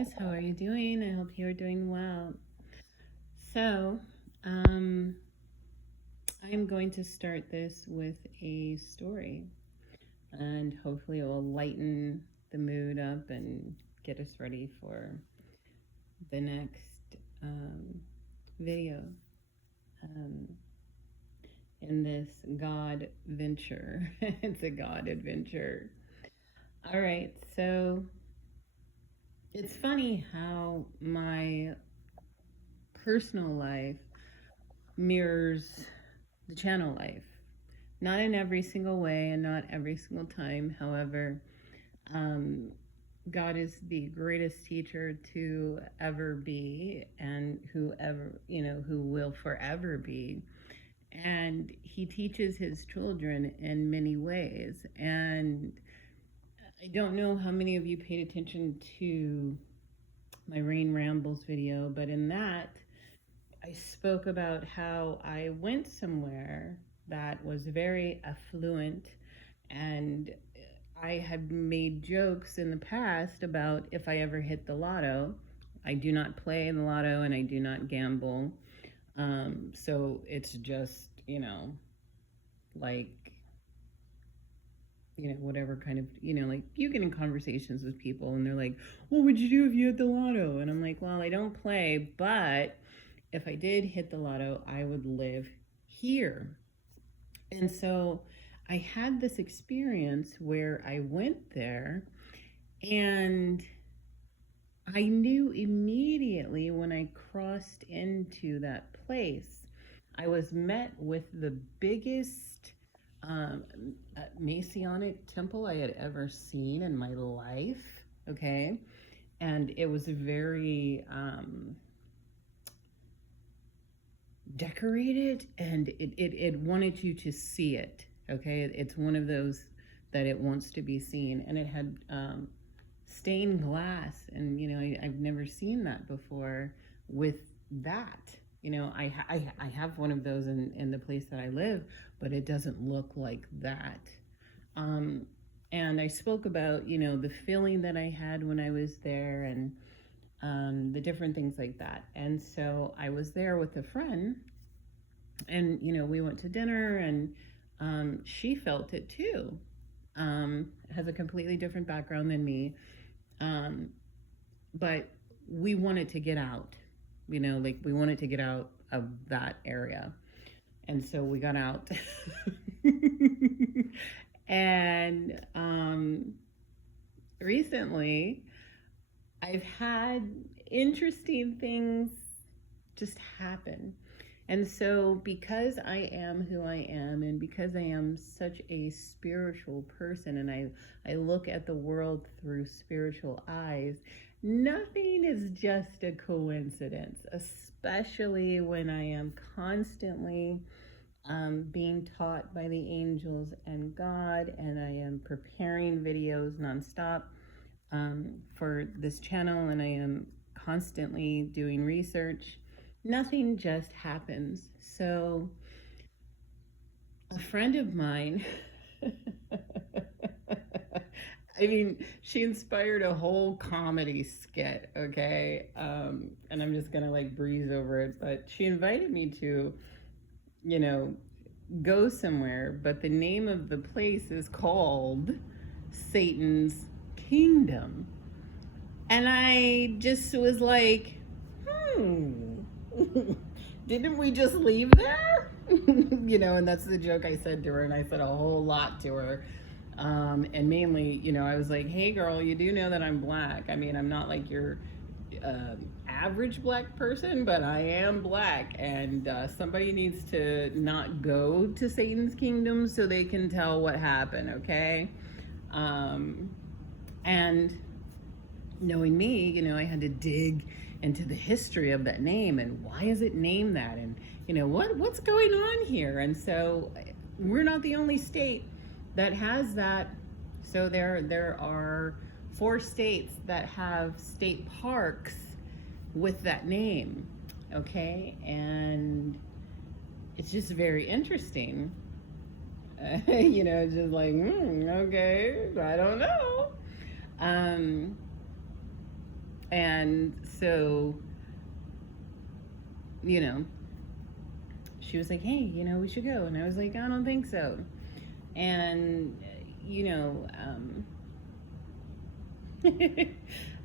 guys, how are you doing? I hope you're doing well. So, I'm going to start this with a story, and hopefully it will lighten the mood up and get us ready for the next video um, in this God venture. It's a God adventure. All right, so it's funny how my personal life mirrors the channel life. Not in every single way and not every single time. However, um, God is the greatest teacher to ever be and who will forever be. And he teaches his children in many ways. And I don't know how many of you paid attention to my Rain Rambles video, but in that, I spoke about how I went somewhere that was very affluent, and I had made jokes in the past about if I ever hit the lotto. I do not play the lotto and I do not gamble. So it's just, like, whatever kind of, like you get in conversations with people and they're like, what would you do if you hit the lotto? And I'm like, well, I don't play, but if I did hit the lotto, I would live here. And so I had this experience where I went there and I knew immediately when I crossed into that place, I was met with the biggest Masonic temple I had ever seen in my life. Okay. And it was very decorated, and it wanted you to see it. Okay. It's one of those that it wants to be seen. And it had stained glass, and I've never seen that before with that. I have one of those in the place that I live, but it doesn't look like that. And I spoke about, the feeling that I had when I was there, and the different things like that. And so I was there with a friend, and, we went to dinner, and she felt it too. Has a completely different background than me. But we wanted to get out, like we wanted to get out of that area. And so we got out. And recently, I've had interesting things just happen. And so, because I am who I am, and because I am such a spiritual person, and I look at the world through spiritual eyes, nothing is just a coincidence, especially when I am constantly being taught by the angels and God, and I am preparing videos nonstop for this channel, and I am constantly doing research. Nothing just happens. So a friend of mine, I mean, she inspired a whole comedy skit, okay? And I'm just gonna like breeze over it, but she invited me to, go somewhere, but the name of the place is called Satan's Kingdom. And I just was like, didn't we just leave there? And that's the joke I said to her, and I said a whole lot to her. And mainly, I was like, hey girl, you do know that I'm black. I mean, I'm not like your average black person, but I am black, and somebody needs to not go to Satan's kingdom so they can tell what happened, okay? And knowing me, I had to dig into the history of that name, and why is it named that, and what's going on here. And so we're not the only state that has that. So there are 4 states that have state parks with that name, okay? And it's just very interesting. Just like, okay, I don't know. And so, you know, she was like, hey, you know, we should go. And I was like, I don't think so. And, you know,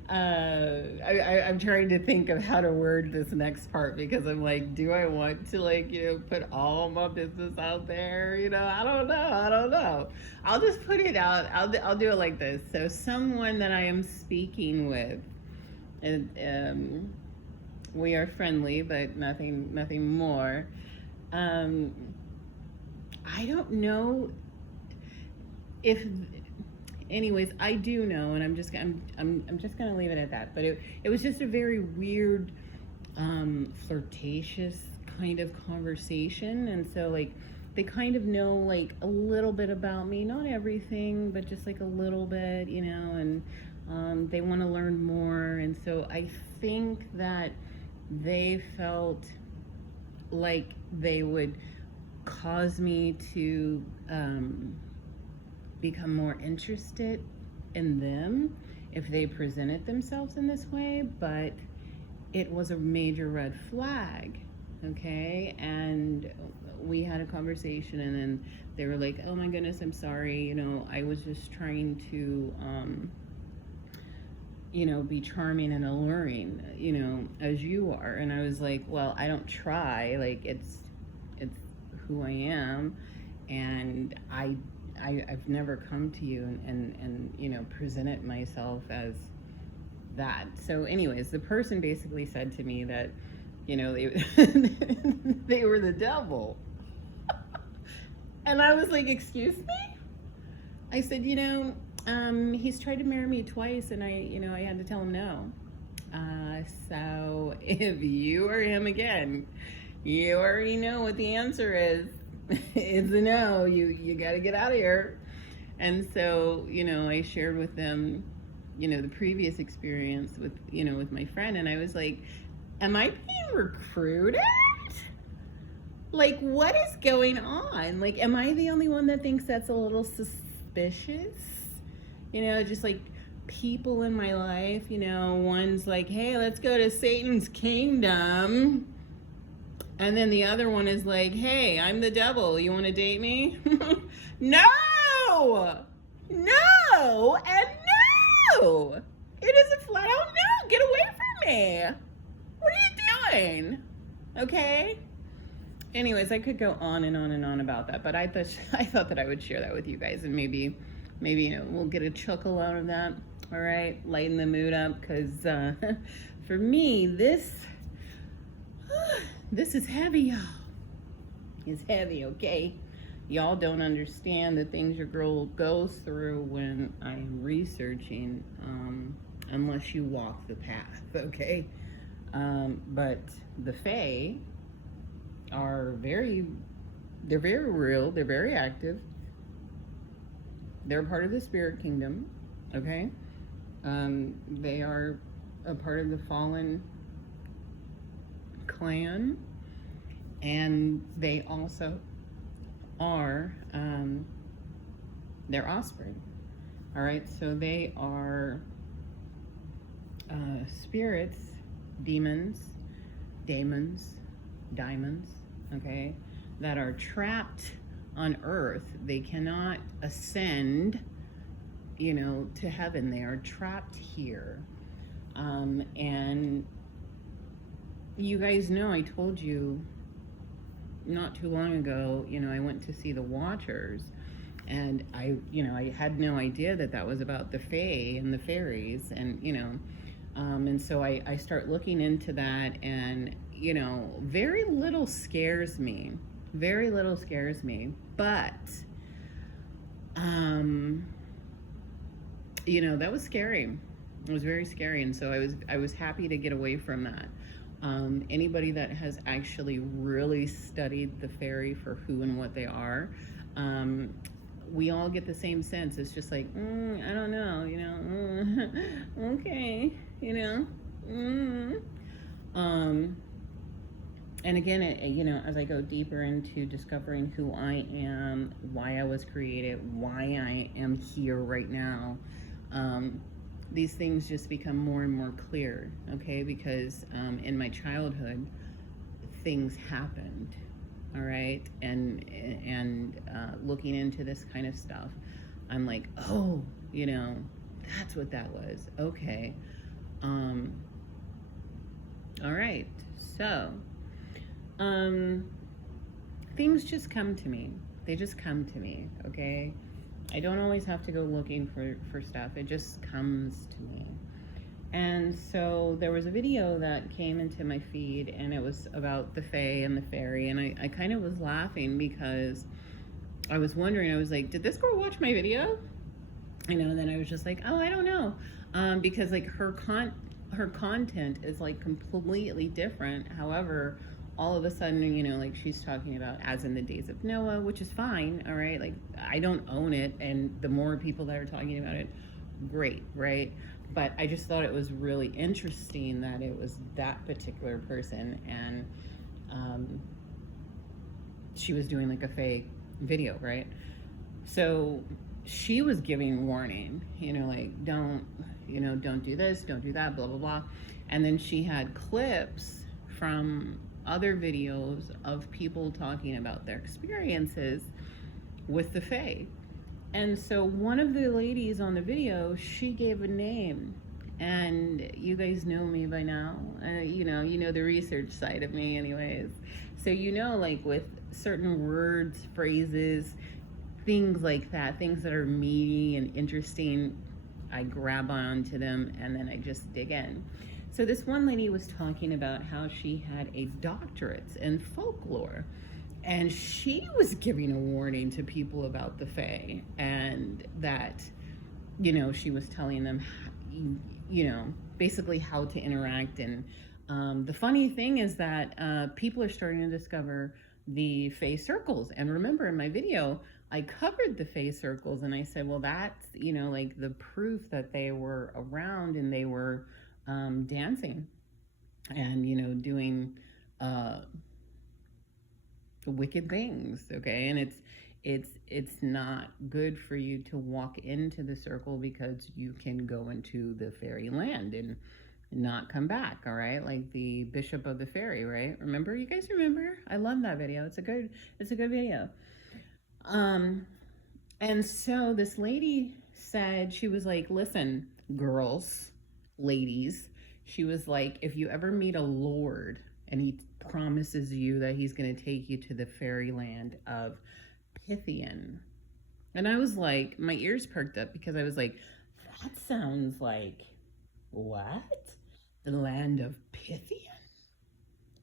I'm trying to think of how to word this next part, because I'm like, do I want to, like, you know, put all my business out there? You know, I don't know. I'll just put it out. I'll do it like this. So someone that I am speaking with, and we are friendly, but nothing more. I don't know if, anyways, I do know, and I'm just gonna leave it at that. But it was just a very weird, flirtatious kind of conversation, and so, like, they kind of know, like, a little bit about me, not everything, but just like a little bit, you know, and they want to learn more, and so I think that they felt like they would cause me to become more interested in them if they presented themselves in this way, but it was a major red flag, okay? And we had a conversation, and then they were like, oh my goodness, I'm sorry, you know, I was just trying to you know, be charming and alluring, you know, as you are. And I was like, well, I don't try, like, it's who I am, and I've never come to you and you know, presented myself as that. So anyways, the person basically said to me that, you know, they they were the devil. And I was like, excuse me? I said, you know, he's tried to marry me twice, and I had to tell him no. So if you are him again, you already know what the answer is. It's a no. You got to get out of here. And so, you know, I shared with them, you know, the previous experience with, you know, with my friend, and I was like, am I being recruited? Like, what is going on? Like, am I the only one that thinks that's a little suspicious? You know, just like people in my life, you know, one's like, hey, let's go to Satan's kingdom. And then the other one is like, hey, I'm the devil. You want to date me? No! No! And no! It is a flat out no! Get away from me! What are you doing? Okay? Anyways, I could go on and on and on about that, but I thought that I would share that with you guys, and maybe, you know, we'll get a chuckle out of that. All right? Lighten the mood up, because for me, this is heavy, y'all. It's heavy, okay? Y'all don't understand the things your girl goes through when I'm researching, unless you walk the path, okay? But the Fae are they're very real, they're very active. They're part of the spirit kingdom, okay? They are a part of the fallen clan, and they also are their offspring. All right, so they are spirits, demons, diamonds, okay, that are trapped on earth. They cannot ascend, you know, to heaven. They are trapped here. And you guys know, I told you not too long ago, you know, I went to see the Watchers, and I had no idea that was about the Fae and the fairies, and, you know, and so I start looking into that, and, you know, very little scares me, but, you know, that was scary. It was very scary, and so I was happy to get away from that. Anybody that has actually really studied the fairy for who and what they are, we all get the same sense. It's just like, I don't know, you know, okay, you know. And again, you know, as I go deeper into discovering who I am, why I was created, why I am here right now, these things just become more and more clear, okay? Because in my childhood, things happened, all right? And looking into this kind of stuff, I'm like, oh, that's what that was. Okay. Um, all right. So, things just come to me. They just come to me, okay? I don't always have to go looking for stuff. It just comes to me. And so there was a video that came into my feed, and it was about the fae and the fairy. And I kind of was laughing because I was wondering, I was like, did this girl watch my video? And then I was just like, oh, I don't know. Because like her content is like completely different. However, all of a sudden, like she's talking about as in the days of Noah, which is fine, all right? Like I don't own it, and the more people that are talking about it, great, right? But I just thought it was really interesting that it was that particular person, and she was doing like a fake video, right? So she was giving warning, like don't do this, don't do that, blah blah blah. And then she had clips from other videos of people talking about their experiences with the fae. And so one of the ladies on the video, she gave a name. And you guys know me by now. You know the research side of me anyways. So like with certain words, phrases, things like that, things that are meaty and interesting, I grab onto them and then I just dig in. So this one lady was talking about how she had a doctorate in folklore, and she was giving a warning to people about the fae, and that she was telling them basically how to interact. And the funny thing is that people are starting to discover the fae circles. And remember, in my video I covered the fae circles, and I said, well, that's like the proof that they were around, and they were dancing and doing wicked things, okay? And it's not good for you to walk into the circle, because you can go into the fairy land and not come back, all right? Like the Bishop of the Fairy, right? Remember? You guys remember? I love that video. It's a good video. And so this lady said, she was like, listen, girls, ladies, she was like, if you ever meet a lord and he promises you that he's going to take you to the fairyland of PYTHIAN. And I was like, my ears perked up, because I was like, that sounds like, what? The land of PYTHIAN?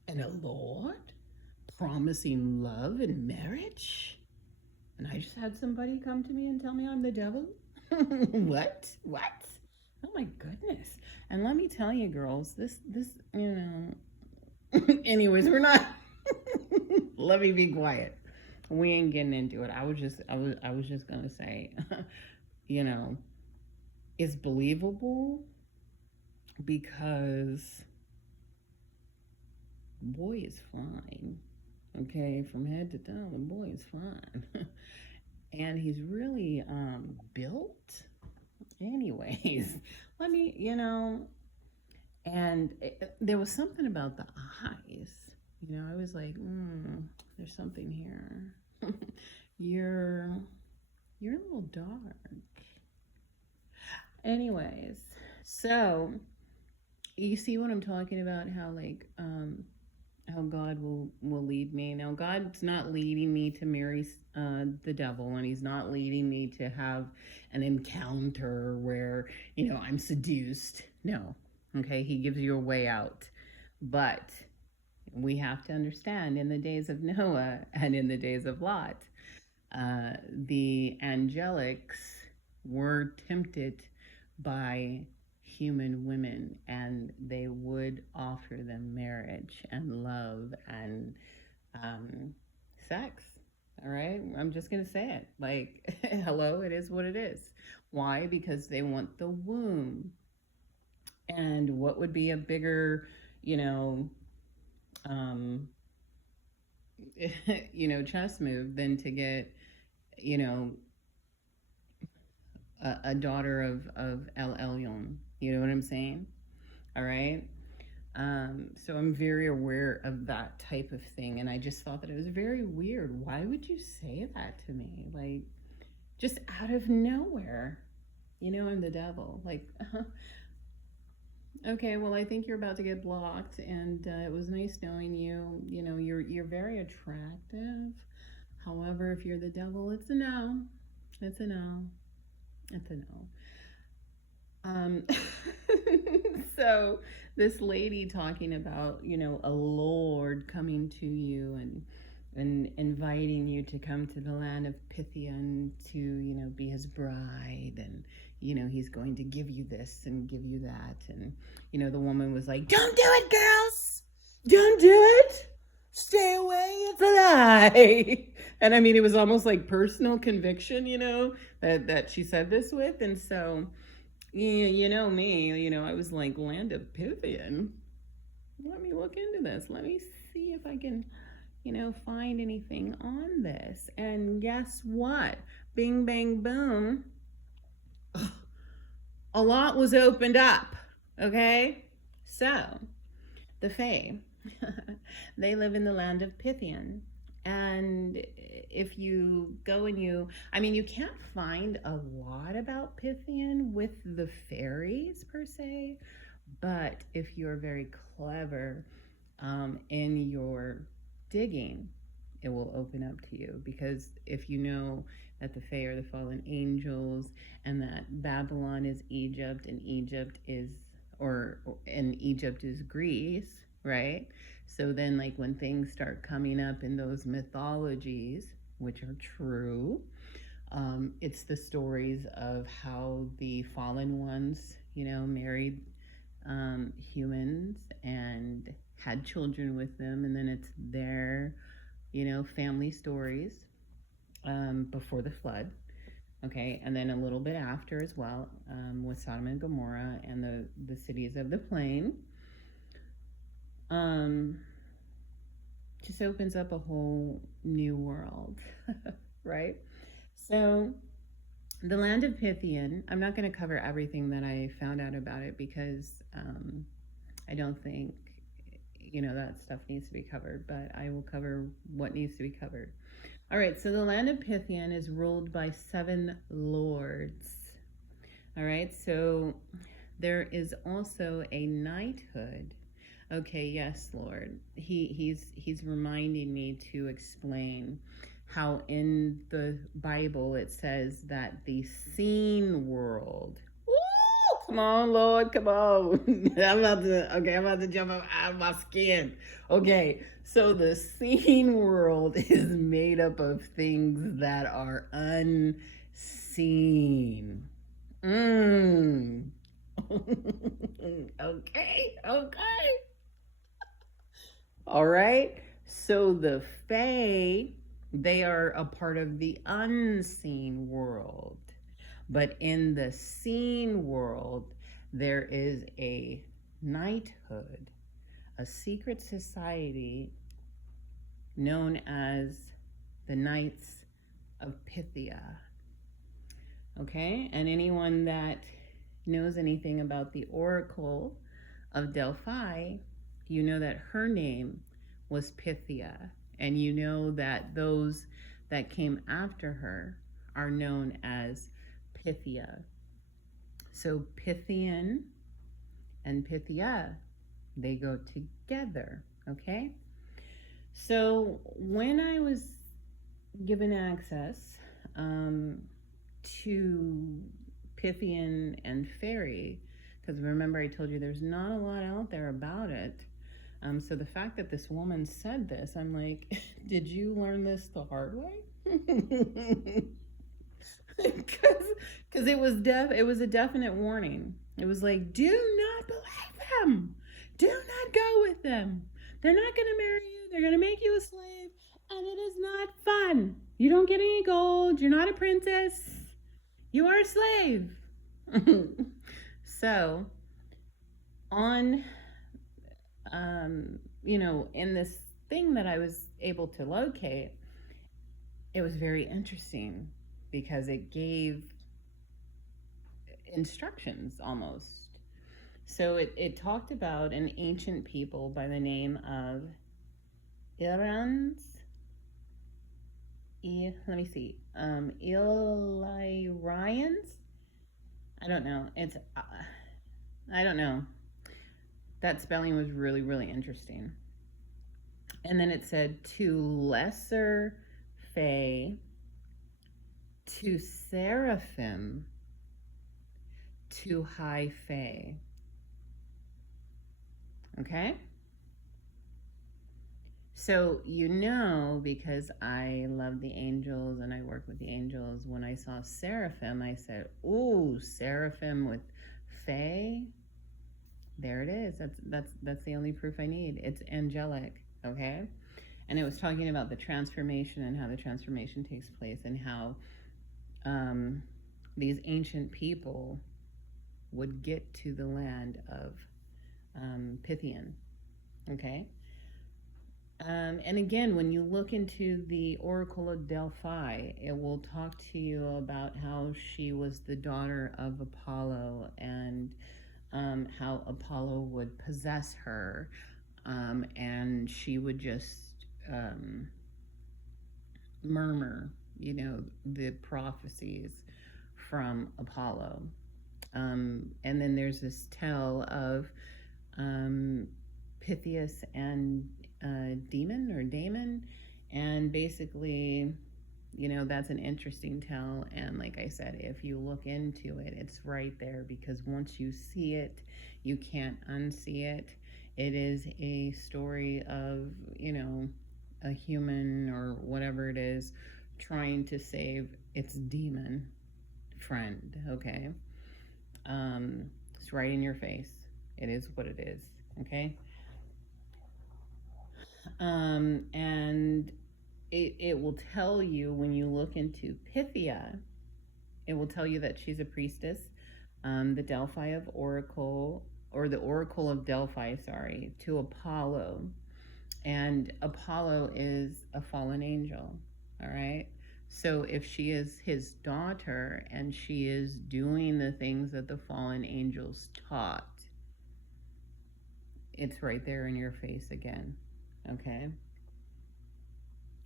And a lord promising love and marriage? And I just had somebody come to me and tell me I'm the devil? What? Oh my goodness. And let me tell you, girls, this anyways, we're not let me be quiet. We ain't getting into it. I was just gonna say, it's believable, because boy is fine. Okay, from head to toe, the boy is fine. And he's really built. Anyways, let me, and there was something about the eyes. I was like, there's something here. You're a little dark. Anyways, so you see what I'm talking about? How like how God will lead me. Now, God's not leading me to marry the devil, and he's not leading me to have an encounter where, I'm seduced. No. Okay, he gives you a way out. But we have to understand, in the days of Noah and in the days of Lot, the angelics were tempted by human women, and they would offer them marriage and love and sex. All right, I'm just gonna say it, like, hello, it is what it is. Why? Because they want the womb. And what would be a bigger chess move than to get a daughter of El Elyon. You know what I'm saying? All right. So I'm very aware of that type of thing. And I just thought that it was very weird. Why would you say that to me? Like, just out of nowhere. I'm the devil. Like, okay, well, I think you're about to get blocked, and it was nice knowing you. You're very attractive. However, if you're the devil, it's a no. It's a no. It's a no. Um, so this lady talking about, a lord coming to you and inviting you to come to the land of Pythian to, be his bride, and he's going to give you this and give you that. And the woman was like, "Don't do it, girls. Don't do it. Stay away. It's a lie." And I mean, it was almost like personal conviction, that she said this with. And so you know me, I was like, land of Pythian. Let me look into this. Let me see if I can, find anything on this. And guess what? Bing, bang, boom. A lot was opened up. Okay? So, the Fae, they live in the land of Pythian. And if you go and you can't find a lot about Pythian with the fairies per se, but if you're very clever in your digging, it will open up to you. Because if you know that the Fae are the fallen angels, and that Babylon is Egypt, and Egypt is Greece, right? So then, like, when things start coming up in those mythologies, which are true, it's the stories of how the fallen ones, married humans and had children with them. And then it's their, family stories before the flood. Okay, and then a little bit after as well, with Sodom and Gomorrah and the cities of the plain. Just opens up a whole new world, right? So the land of Pythian, I'm not going to cover everything that I found out about it, because I don't think, that stuff needs to be covered, but I will cover what needs to be covered. All right, so the land of Pythian is ruled by 7 lords. All right, so there is also a knighthood. Okay, yes, Lord. He's reminding me to explain how in the Bible it says that the seen world. Woo! Come on, Lord, come on. I'm about to jump up out of my skin. Okay, so the seen world is made up of things that are unseen. Okay. All right. So the Fae, they are a part of the unseen world. But in the seen world, there is a knighthood, a secret society known as the Knights of Pythia. Okay? And anyone that knows anything about the Oracle of Delphi, you know that her name was Pythia, and you know that those that came after her are known as Pythia. So Pythian and Pythia, they go together, okay? So when I was given access to Pythian and fairy, because remember I told you there's not a lot out there about it. So the fact that this woman said this, I'm like, did you learn this the hard way? Because it was a definite warning. It was like, do not believe them. Do not go with them. They're not going to marry you. They're going to make you a slave, and it is not fun. You don't get any gold. You're not a princess. You are a slave. So on in this thing that I was able to locate, it was very interesting because it gave instructions almost. So it talked about an ancient people by the name of Irans. Let me see. Illyrians? I don't know. I don't know. That spelling was really, really interesting. And then it said to lesser fae, to seraphim, to high fae. Okay? So, because I love the angels and I work with the angels, when I saw seraphim, I said, ooh, seraphim with fae. There it is. That's the only proof I need. It's angelic, okay? And it was talking about the transformation and how the transformation takes place and how these ancient people would get to the land of Pythian, okay? And again, when you look into the Oracle of Delphi, it will talk to you about how she was the daughter of Apollo and how Apollo would possess her, and she would just murmur, the prophecies from Apollo. And then there's this tale of Pythias and Damon, and basically, that's an interesting tale. And like I said, if you look into it, it's right there, because once you see it, you can't unsee it. It is a story of, a human or whatever it is trying to save its demon friend, okay? It's right in your face. It is what it is, okay? And it will tell you, when you look into Pythia, it will tell you that she's a priestess, the Delphi of Oracle, or the Oracle of Delphi, to Apollo. And Apollo is a fallen angel, all right? So if she is his daughter and she is doing the things that the fallen angels taught, it's right there in your face again, okay?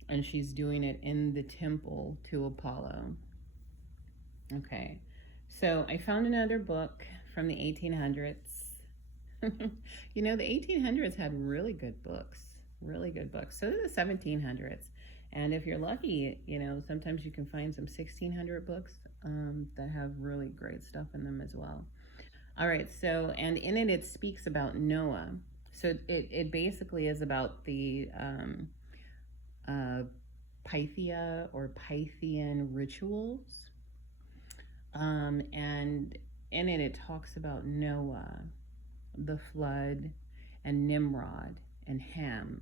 And she's doing it in the temple to Apollo. Okay, so I found another book from the 1800s. The 1800s had really good books. So did the 1700s. And if you're lucky, sometimes you can find some 1600 books that have really great stuff in them as well. All right, so, and in it speaks about Noah. So it basically is about the Pythia or Pythian rituals. And in it talks about Noah, the flood, and Nimrod, and Ham.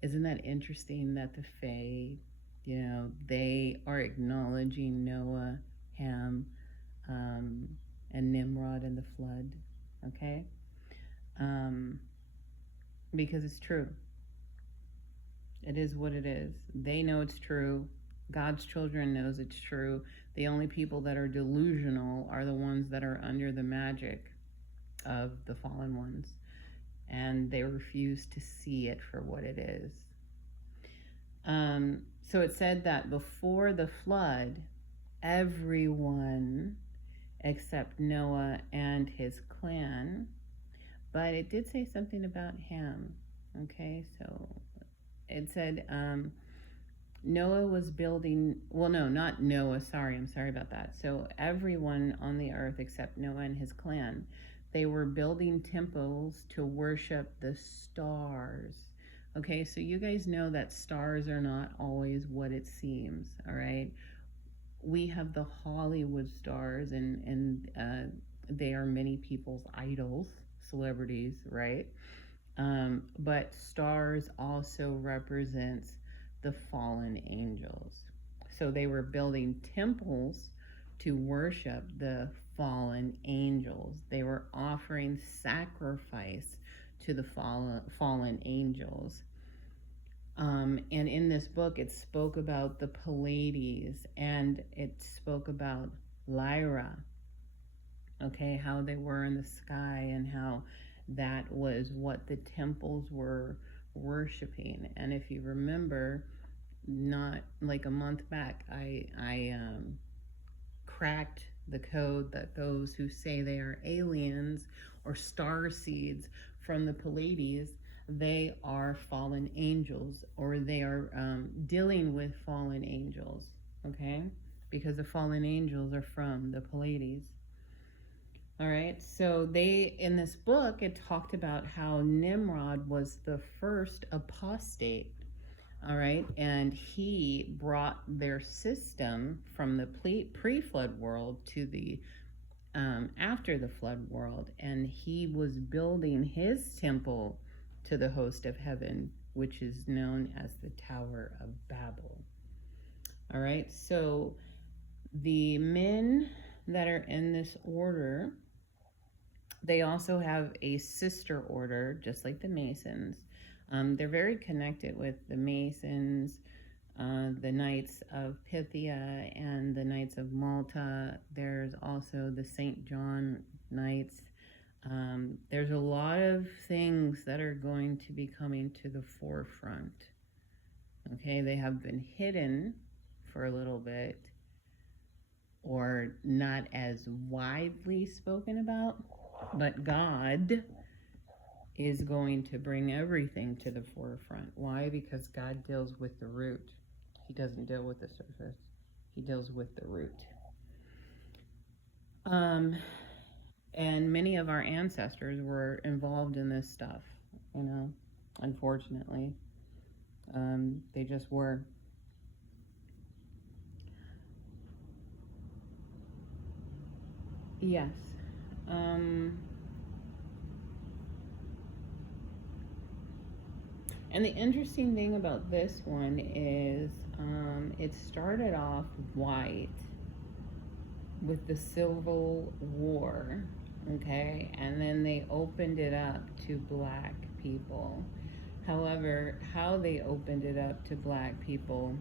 Isn't that interesting that the Fae, they are acknowledging Noah, Ham, and Nimrod and the flood, okay? Because it's true. It is what it is. They know it's true. God's children knows it's true. The only people that are delusional are the ones that are under the magic of the fallen ones, and they refuse to see it for what it is. So it said that before the flood, everyone except Noah and his clan, but it did say something about Ham. Okay, so it said Noah was building, well, no, not Noah, I'm sorry about that. So everyone on the earth except Noah and his clan, they were building temples to worship the stars. Okay, so you guys know that stars are not always what it seems, all right? We have the Hollywood stars, and they are many people's idols, celebrities, right? But stars also represents the fallen angels. So they were building temples to worship the fallen angels. They were offering sacrifice to the fallen angels. And in this book, it spoke about the Pleiades, and it spoke about Lyra, okay, how they were in the sky, and how that was what the temples were worshiping. And if you remember, not like a month back, I cracked the code that those who say they are aliens or star seeds from the Pleiades, they are fallen angels, or they are dealing with fallen angels, okay? Because the fallen angels are from the Pleiades. All right, so they, in this book, it talked about how Nimrod was the first apostate. All right, and he brought their system from the pre-flood world to the after the flood world, and he was building his temple to the host of heaven, which is known as the Tower of Babel. All right, so the men that are in this order, they also have a sister order, just like the Masons. They're very connected with the Masons, the Knights of Pythia, and the Knights of Malta. There's also the St. John Knights. There's a lot of things that are going to be coming to the forefront. Okay, they have been hidden for a little bit, or not as widely spoken about, but God is going to bring everything to the forefront. Why? Because God deals with the root. He doesn't deal with the surface. He deals with the root. And many of our ancestors were involved in this stuff, you know, unfortunately. They just were. Yes. And the interesting thing about this one is it started off white with the Civil War, okay? And then they opened it up to black people. However, how they opened it up to black people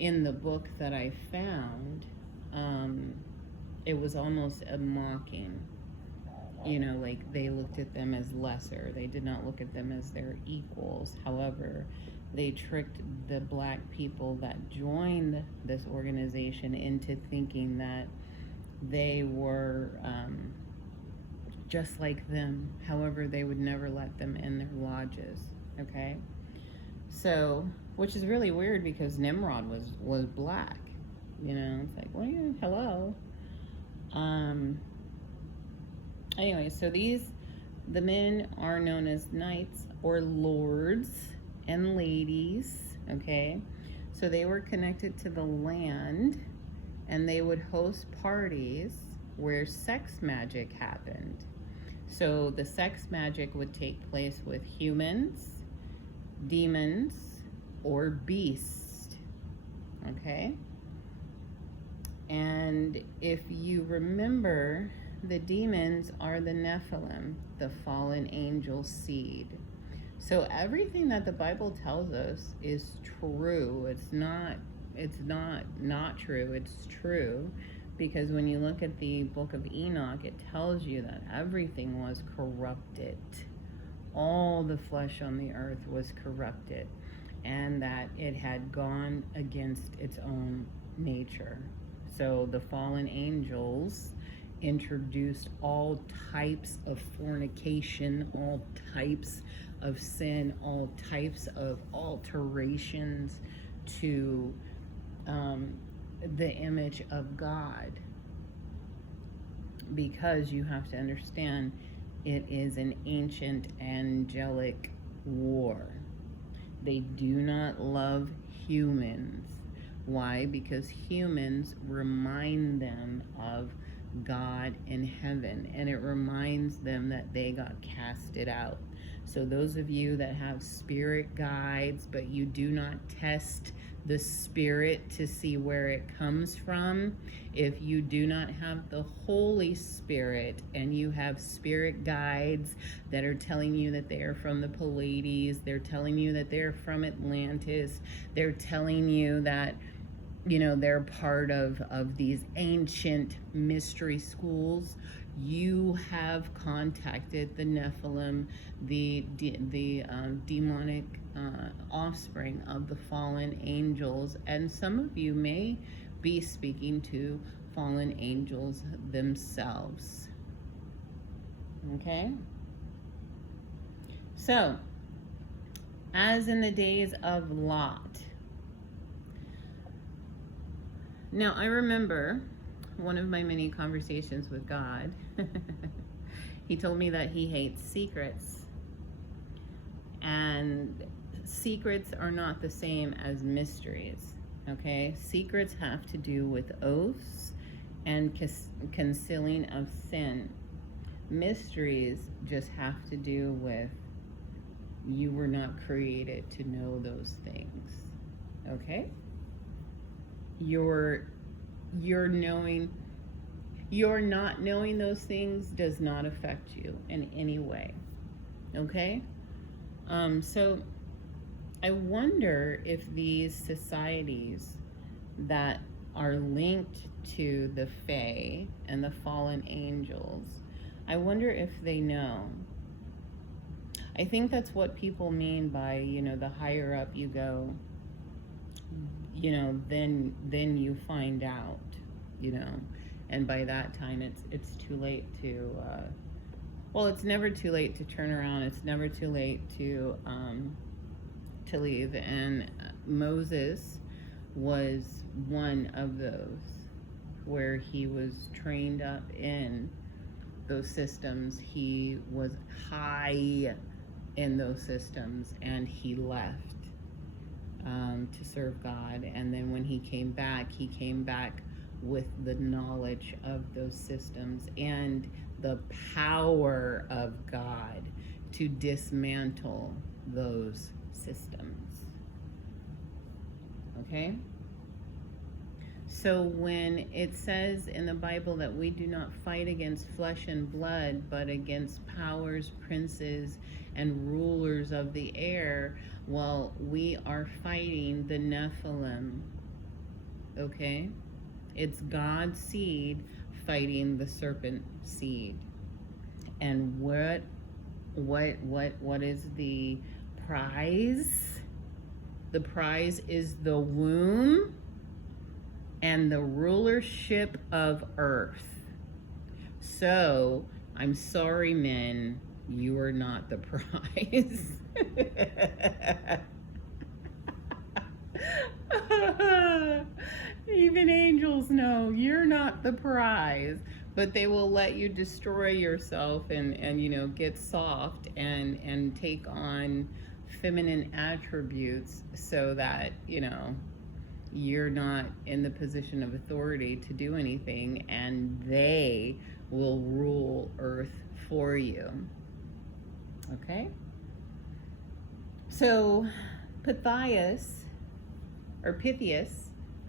in the book that I found, it was almost a mocking. You know, like they looked at them as lesser. They did not look at them as their equals. However, they tricked the black people that joined this organization into thinking that they were just like them. However, they would never let them in their lodges, okay? So, which is really weird because Nimrod was black. You know, it's like, well, yeah, hello. Anyway, so the men are known as knights or lords and ladies, okay? So they were connected to the land, and they would host parties where sex magic happened. So the sex magic would take place with humans, demons, or beasts, okay? And if you remember, the demons are the Nephilim, the fallen angel seed. So everything that the Bible tells us is true. It's not true. It's true, because when you look at the book of Enoch, it tells you that everything was corrupted. All the flesh on the earth was corrupted, and that it had gone against its own nature. So the fallen angels introduced all types of fornication, all types of sin, all types of alterations to the image of God. Because you have to understand, it is an ancient angelic war. They do not love humans. Why? Because humans remind them of God in heaven, and it reminds them that they got casted out. So those of you that have spirit guides, but you do not test the spirit to see where it comes from, if you do not have the Holy Spirit and you have spirit guides that are telling you that they are from the Pleiades, they're telling you that they're from Atlantis, they're telling you that they're part of these ancient mystery schools. You have contacted the Nephilim, the demonic offspring of the fallen angels, and some of you may be speaking to fallen angels themselves. Okay? So, as in the days of Lot. Now, I remember one of my many conversations with God. He told me that he hates secrets. And secrets are not the same as mysteries. Okay? Secrets have to do with oaths and concealing of sin. Mysteries just have to do with you were not created to know those things. Okay? You're not knowing those things does not affect you in any way. Okay? So I wonder if these societies that are linked to the Fae and the fallen angels, I wonder if they know. I think that's what people mean by, the higher up you go, then you find out, and by that time it's too late to, it's never too late to turn around. It's never too late to leave. And Moses was one of those where he was trained up in those systems. He was high in those systems, and he left to serve God. And then when he came back with the knowledge of those systems and the power of God to dismantle those systems. Okay? So when it says in the Bible that we do not fight against flesh and blood, but against powers, princes, and rulers of the air, well, we are fighting the Nephilim. Okay? It's God's seed fighting the serpent seed. And what is the prize? The prize is the womb and the rulership of earth. So, I'm sorry, men, you are not the prize. Even angels know you're not the prize, but they will let you destroy yourself and get soft and take on feminine attributes so that, you're not in the position of authority to do anything, and they will rule earth for you. Okay? So, Pythias,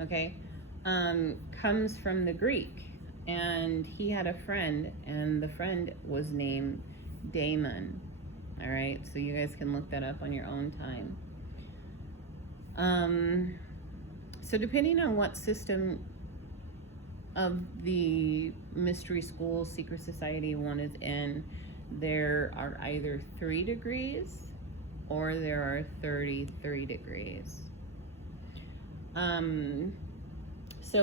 okay, comes from the Greek, and he had a friend, and the friend was named Damon. All right, so you guys can look that up on your own time. So depending on what system of the mystery school, secret society one is in, there are either 3 degrees or there are 33 degrees. So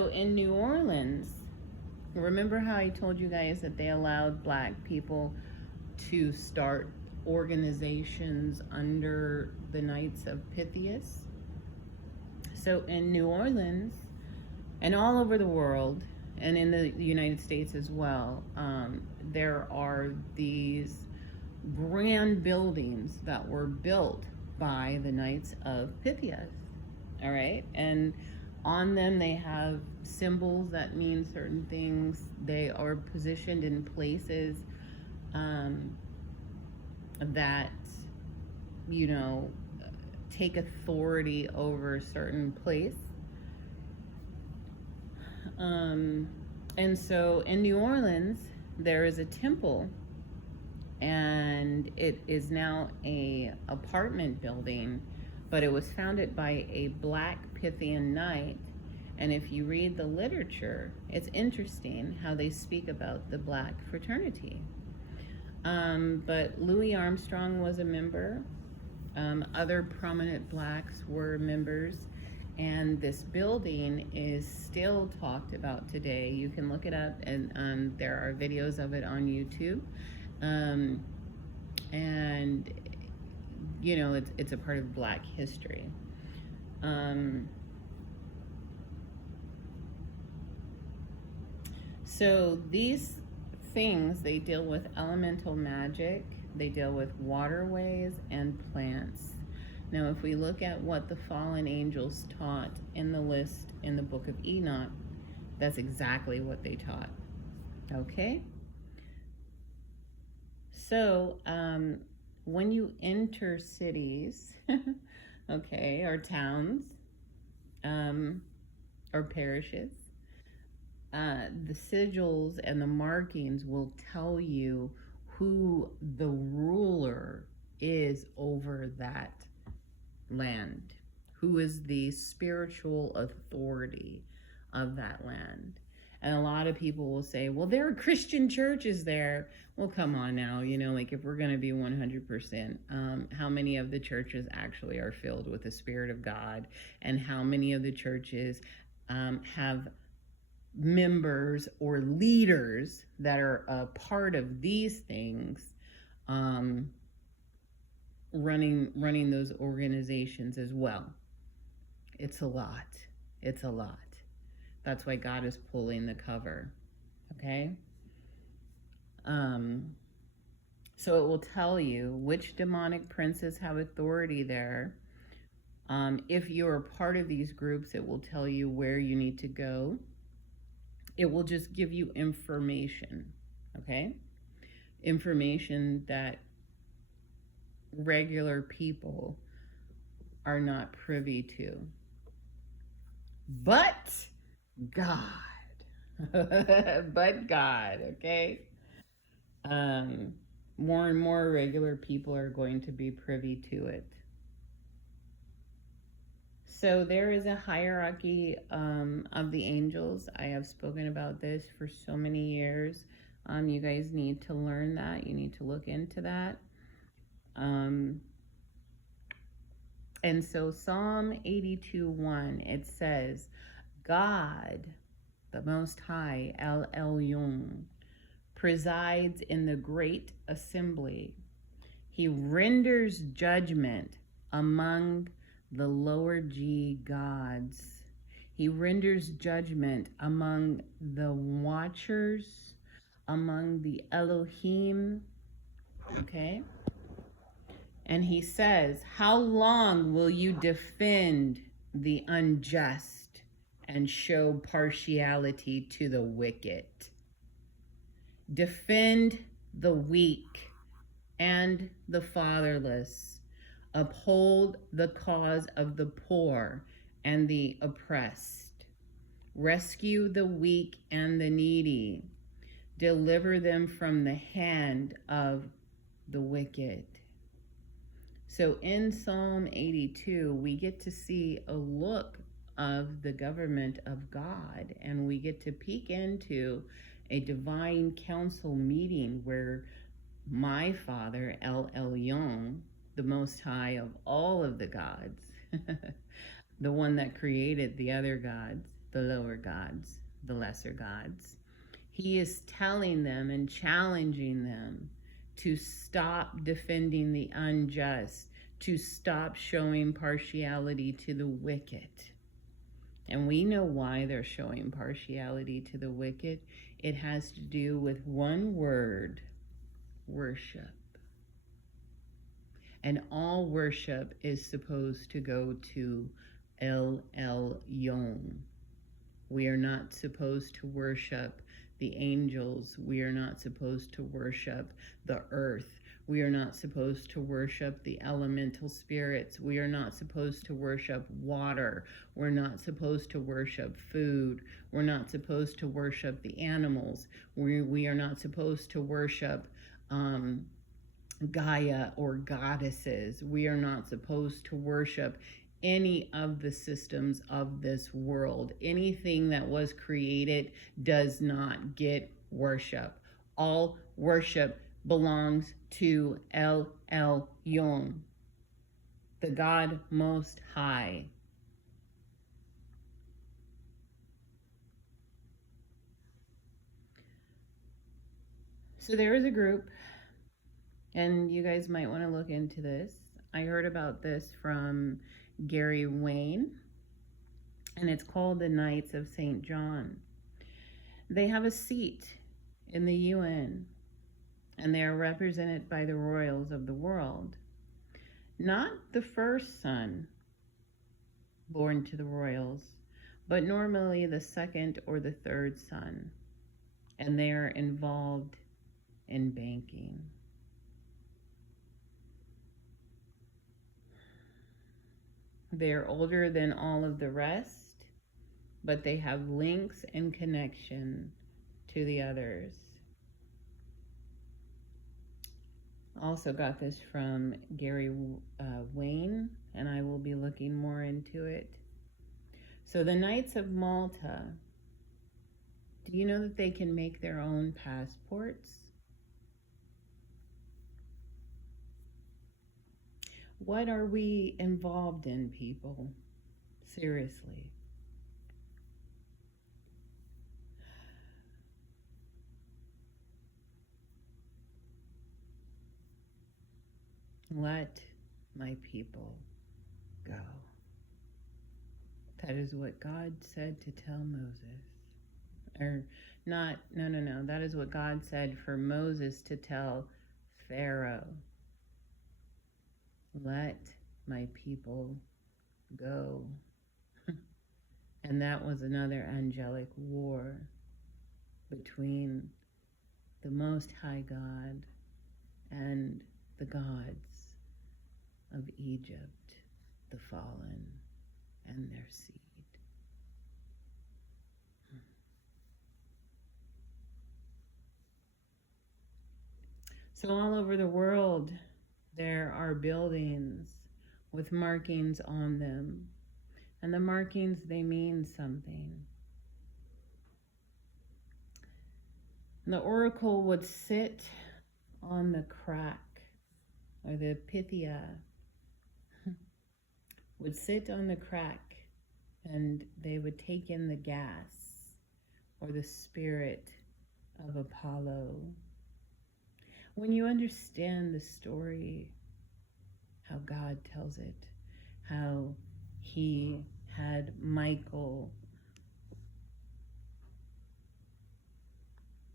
in New Orleans, remember how I told you guys that they allowed Black people to start organizations under the Knights of Pythias? So in New Orleans and all over the world, and in the United States as well, there are these grand buildings that were built by the Knights of Pythias. All right, and on them they have symbols that mean certain things. They are positioned in places that take authority over a certain place. And so in New Orleans there is a temple, and it is now a apartment building, but it was founded by a Black Pythian knight, And if you read the literature, it's interesting how they speak about the black fraternity. But Louis Armstrong was a member. Other prominent blacks were members. And this building is still talked about today. You can look it up, and there are videos of it on YouTube. And, you know, it's a part of black history. So these things, they deal with elemental magic, they deal with waterways and plants. Now, if we look at what the fallen angels taught in the list in the book of Enoch, that's exactly what they taught. Okay? So, when you enter cities, okay, or towns, or parishes, the sigils and the markings will tell you who the ruler is over that land, who is the spiritual authority of that land. And a lot of people will say, well, there are Christian churches there. Well, come on now, you know, like if we're going to be 100%, how many of the churches actually are filled with the Spirit of God? And how many of the churches have members or leaders that are a part of these things, running those organizations as well? It's a lot. It's a lot. That's why God is pulling the cover. Okay? So it will tell you which demonic princes have authority there. If you're a part of these groups, it will tell you where you need to go. It will just give you information, okay? Information that regular people are not privy to. But God. But God, okay? More and more regular people are going to be privy to it. So there is a hierarchy of the angels. I have spoken about this for so many years. You guys need to learn that. You need to look into that. And so Psalm 82:1, it says, God, the Most High, El Elyon, presides in the great assembly. He renders judgment among the lower G gods. He renders judgment among the watchers, among the Elohim, okay? And he says, how long will you defend the unjust and show partiality to the wicked? Defend the weak and the fatherless. Uphold the cause of the poor and the oppressed. Rescue the weak and the needy. Deliver them from the hand of the wicked. So in Psalm 82, we get to see a look of the government of God, and we get to peek into a divine council meeting where my Father, El Elyon, the Most High of all of the gods, the one that created the other gods, the lower gods, the lesser gods, he is telling them and challenging them to stop defending the unjust, to stop showing partiality to the wicked. And we know why they're showing partiality to the wicked. It has to do with one word: worship. And all worship is supposed to go to El Elyon. We are not supposed to worship the angels. We are not supposed to worship the earth. We are not supposed to worship the elemental spirits. We are not supposed to worship water. We're not supposed to worship food. We're not supposed to worship the animals. We are not supposed to worship Gaia or goddesses. We are not supposed to worship any of the systems of this world. Anything that was created does not get worship. All worship belongs to El Elyon, the God Most High. So there is a group, and you guys might want to look into this. I heard about this from Gary Wayne, and it's called the Knights of St. John. They have a seat in the UN, and they are represented by the royals of the world. Not the first son born to the royals, but normally the second or the third son, and they are involved in banking. They're older than all of the rest, but they have links and connection to the others. Also got this from Gary Wayne, and I will be looking more into it. So the Knights of Malta, do you know that they can make their own passports? What are we involved in, people? Seriously. Let my people go. That is what God said to tell Moses. Or not, no. That is what God said for Moses to tell Pharaoh. Let my people go. And that was another angelic war between the Most High God and the gods of Egypt, the fallen, and their seed. So all over the world, there are buildings with markings on them. And the markings, they mean something. And the oracle would sit on the crack, or the PYTHIAN would sit on the crack, and they would take in the gas, or the spirit of Apollo. When you understand the story, how God tells it, how he had Michael,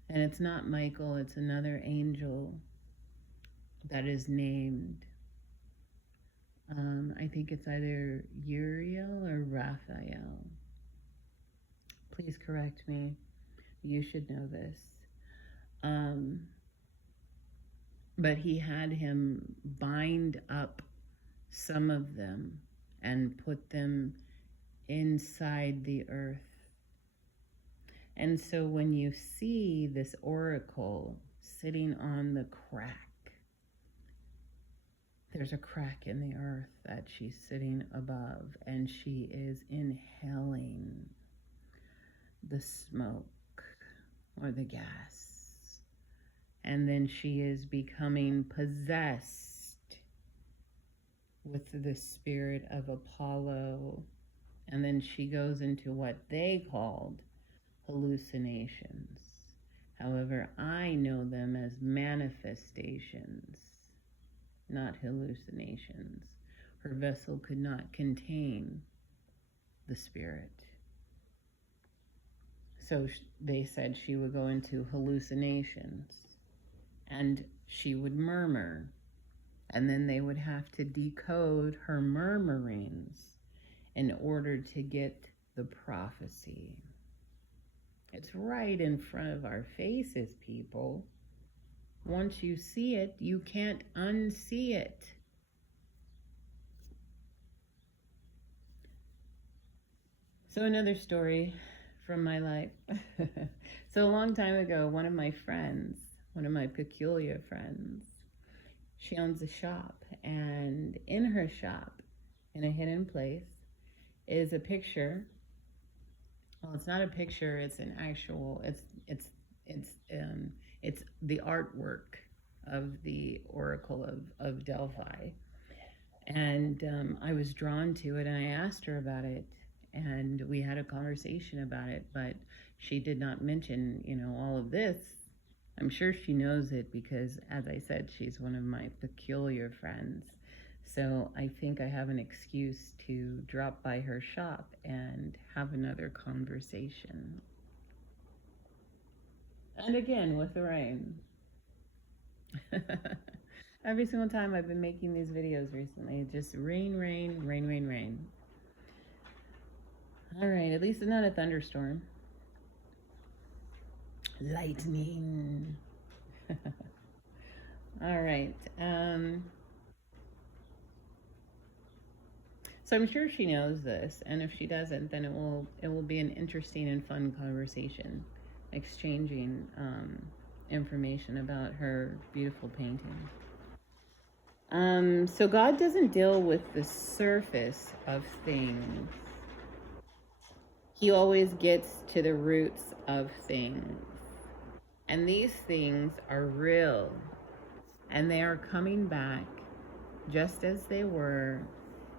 and it's not Michael, it's another angel that is named, I think it's either Uriel or Raphael. Please correct me, you should know this. But he had him bind up some of them and put them inside the earth. And so when you see this oracle sitting on the crack, there's a crack in the earth that she's sitting above, and she is inhaling the smoke or the gas. And then she is becoming possessed with the spirit of Apollo. And then she goes into what they called hallucinations. However, I know them as manifestations, not hallucinations. Her vessel could not contain the spirit. So they said she would go into hallucinations. And she would murmur, and then they would have to decode her murmurings in order to get the prophecy. It's right in front of our faces, people. Once you see it, you can't unsee it. So another story from my life. So a long time ago, one of my peculiar friends, she owns a shop, and in her shop in a hidden place is a picture. Well, it's not a picture, it's an actual, it's the artwork of the Oracle of Delphi. And I was drawn to it, and I asked her about it, and we had a conversation about it, but she did not mention, all of this. I'm sure she knows it because, as I said, she's one of my peculiar friends. So I think I have an excuse to drop by her shop and have another conversation. And again, with the rain. Every single time I've been making these videos recently, just rain, rain, rain, rain, rain. All right, at least it's not a thunderstorm. Lightning. All right. So I'm sure she knows this, and if she doesn't, then it will be an interesting and fun conversation, exchanging information about her beautiful painting. So God doesn't deal with the surface of things. He always gets to the roots of things. And these things are real. And they are coming back just as they were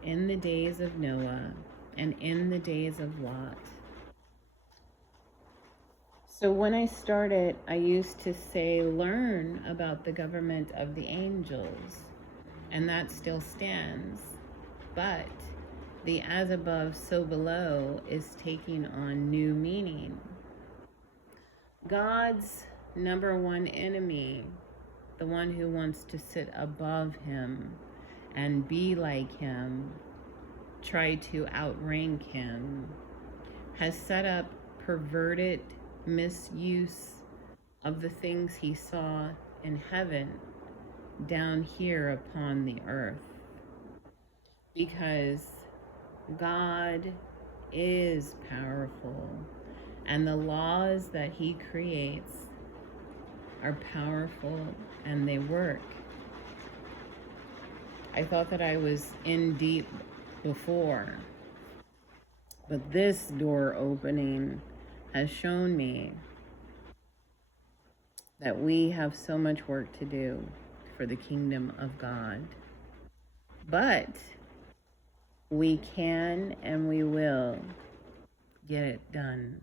in the days of Noah and in the days of Lot. So when I started, I used to say, learn about the government of the angels. And that still stands. But the as above, so below is taking on new meaning. God's number one enemy, the one who wants to sit above him and be like him, try to outrank him, has set up perverted misuse of the things he saw in heaven down here upon the earth. Because God is powerful, and the laws that he creates are powerful, and they work. I thought that I was in deep before, but this door opening has shown me that we have so much work to do for the kingdom of God. But we can and we will get it done.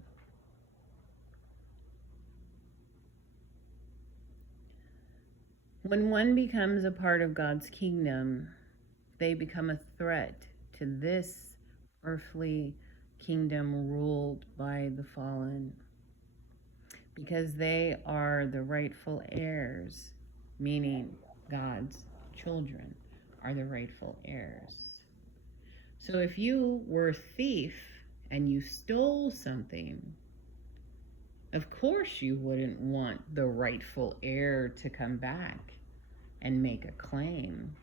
When one becomes a part of God's kingdom, they become a threat to this earthly kingdom ruled by the fallen, because they are the rightful heirs, meaning God's children are the rightful heirs. So if you were a thief and you stole something, of course you wouldn't want the rightful heir to come back and make a claim.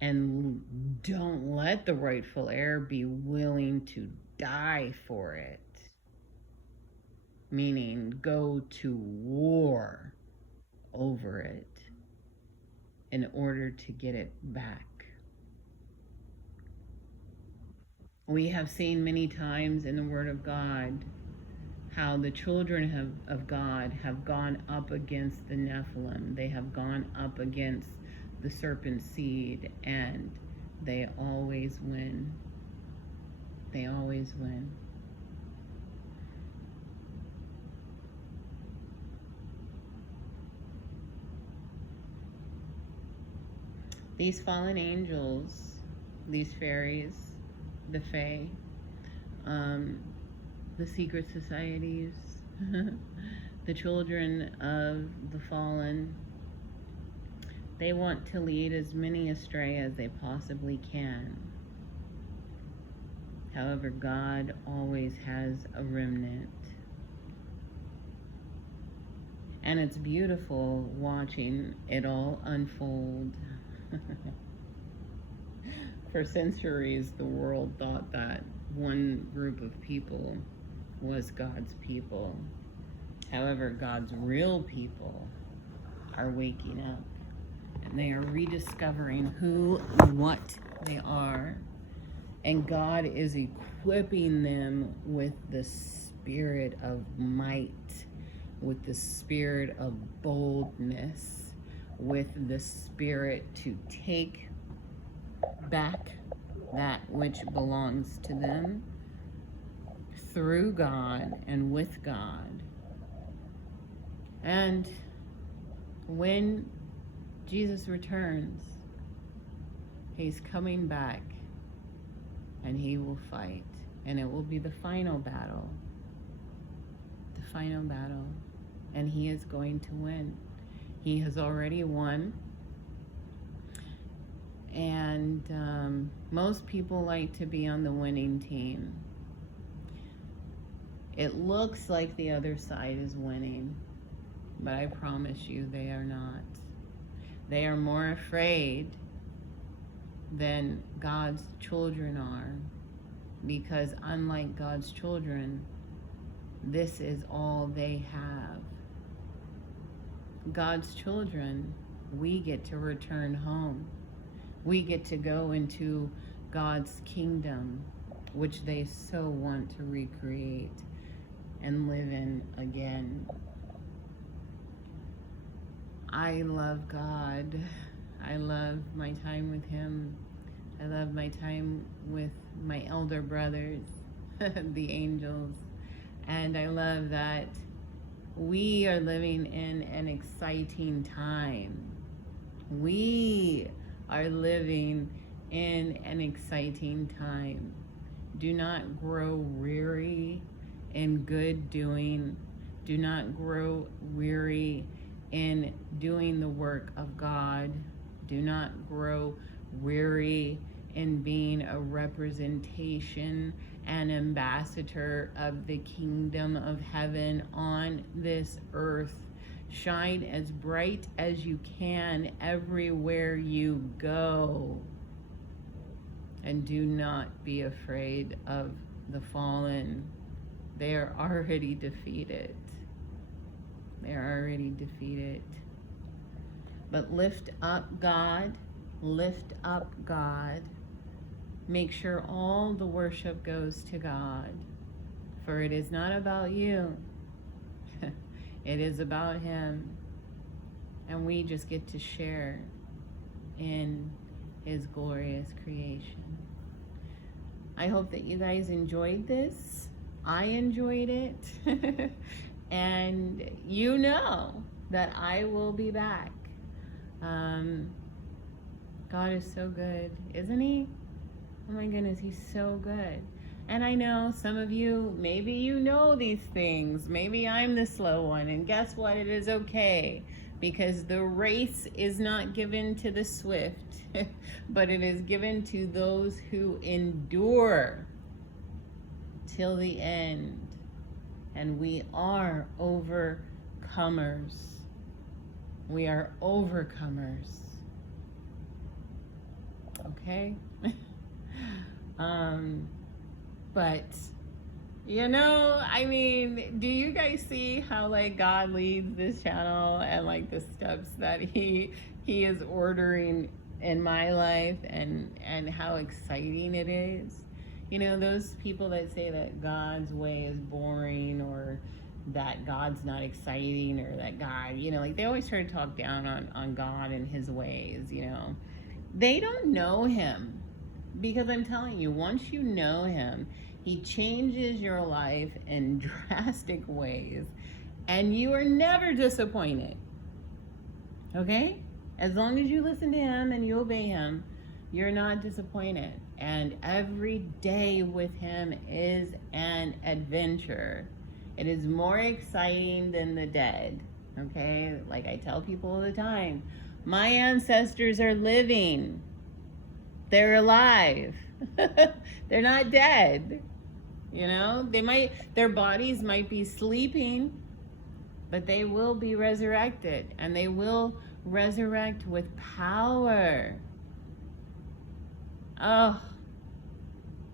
And don't let the rightful heir be willing to die for it. Meaning go to war over it in order to get it back. We have seen many times in the Word of God how the children of God have gone up against the Nephilim. They have gone up against the serpent seed, and they always win. They always win. These fallen angels, these fairies, the fae, the secret societies, the children of the fallen, they want to lead as many astray as they possibly can. However, God always has a remnant. And it's beautiful watching it all unfold. For centuries, the world thought that one group of people was God's people. However, God's real people are waking up, and they are rediscovering who and what they are, And God is equipping them with the spirit of might, with the spirit of boldness, with the spirit to take back that which belongs to them through God and with God. And when Jesus returns, he's coming back and he will fight, and it will be the final battle. The final battle. And he is going to win. He has already won. And most people like to be on the winning team. It looks like the other side is winning, but I promise you they are not. They are more afraid than God's children are, because unlike God's children, this is all they have. God's children, we get to return home. We get to go into God's kingdom, which they so want to recreate and live in again. I love God. I love my time with him. I love my time with my elder brothers, the angels. And I love that we are living in an exciting time. We are living in an exciting time. Do not grow weary in good doing. Do not grow weary in doing the work of God. Do not grow weary in being a representation and ambassador of the kingdom of heaven on this earth. Shine as bright as you can everywhere you go. And do not be afraid of the fallen. They are already defeated. They are already defeated. But lift up God. Lift up God. Make sure all the worship goes to God. For it is not about you. It is about him. And we just get to share in his glorious creation. I hope that you guys enjoyed this. I enjoyed it. And you know that I will be back. God is so good, isn't he? Oh my goodness, he's so good. And I know some of you, maybe you know these things. Maybe I'm the slow one. And guess what? It is okay. Because the race is not given to the swift, but it is given to those who endure till the end. And we are overcomers. We are overcomers. Okay? But, you know, I mean, do you guys see how, like, God leads this channel and, like, the steps that he is ordering in my life, and how exciting it is? You know, those people that say that God's way is boring, or that God's not exciting, or that God, you know, like, they always try to talk down on God and his ways, you know. They don't know him. Because I'm telling you, once you know him, he changes your life in drastic ways, and you are never disappointed. Okay? As long as you listen to him and you obey him, you're not disappointed. And every day with him is an adventure. It is more exciting than the dead. Okay? Like I tell people all the time, my ancestors are living. They're alive. They're not dead. You know, their bodies might be sleeping, but they will be resurrected, and they will resurrect with power. Oh,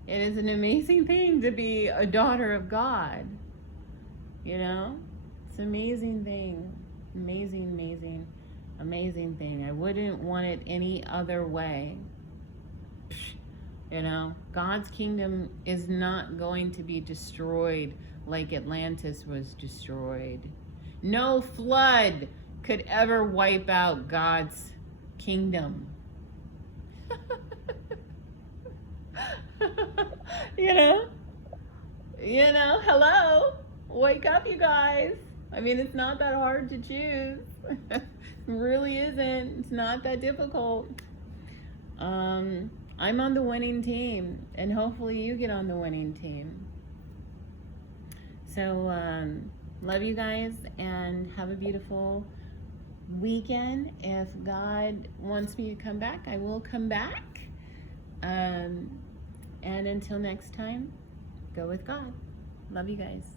it is an amazing thing to be a daughter of God. You know, it's an amazing thing. Amazing, amazing, amazing thing. I wouldn't want it any other way. You know, God's kingdom is not going to be destroyed like Atlantis was destroyed. No flood could ever wipe out God's kingdom. you know? Hello? Wake up, you guys. I mean, it's not that hard to choose. It really isn't. It's not that difficult. I'm on the winning team, and hopefully you get on the winning team. So, love you guys, and have a beautiful weekend. If God wants me to come back, I will come back. And until next time, go with God. Love you guys.